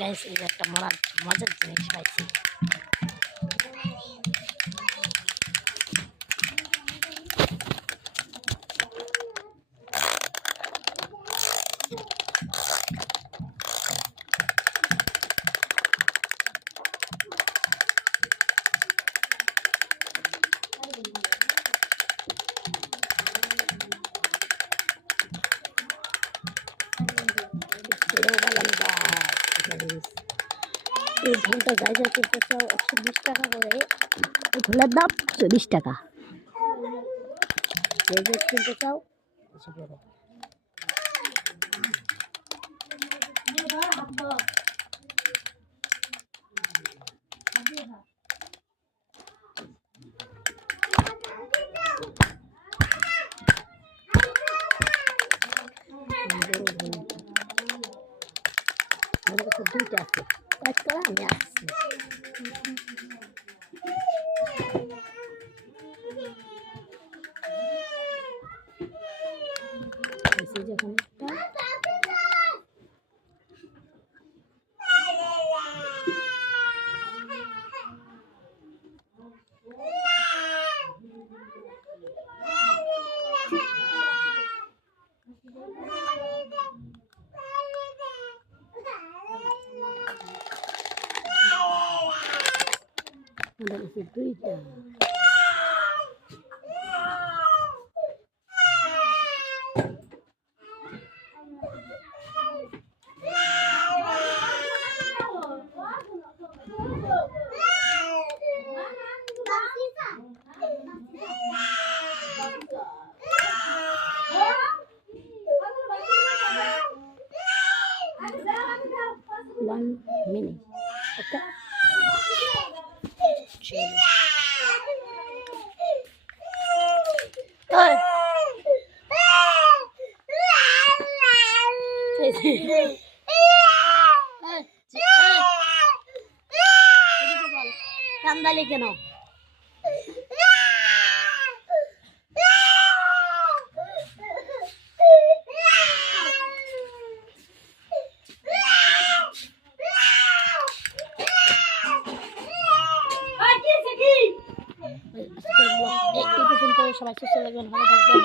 গাইস এই একটা মজার জিনিস পাইছি। এই ধানটা যাই যাই কিনতে চাও 120 টাকা করে, এই ঝোলের দাম 40 টাকা। যাই যাই কিনতে চাও এসে পড়ো। আমার কাছে দুইটা আছে, কাজ করা আমি আসছি। যখন আমার কাছে দুইটা। One minute. Okay. কান্দালি কেন? সবাই সুস্থ থাকবেন, ভালো থাকবেন,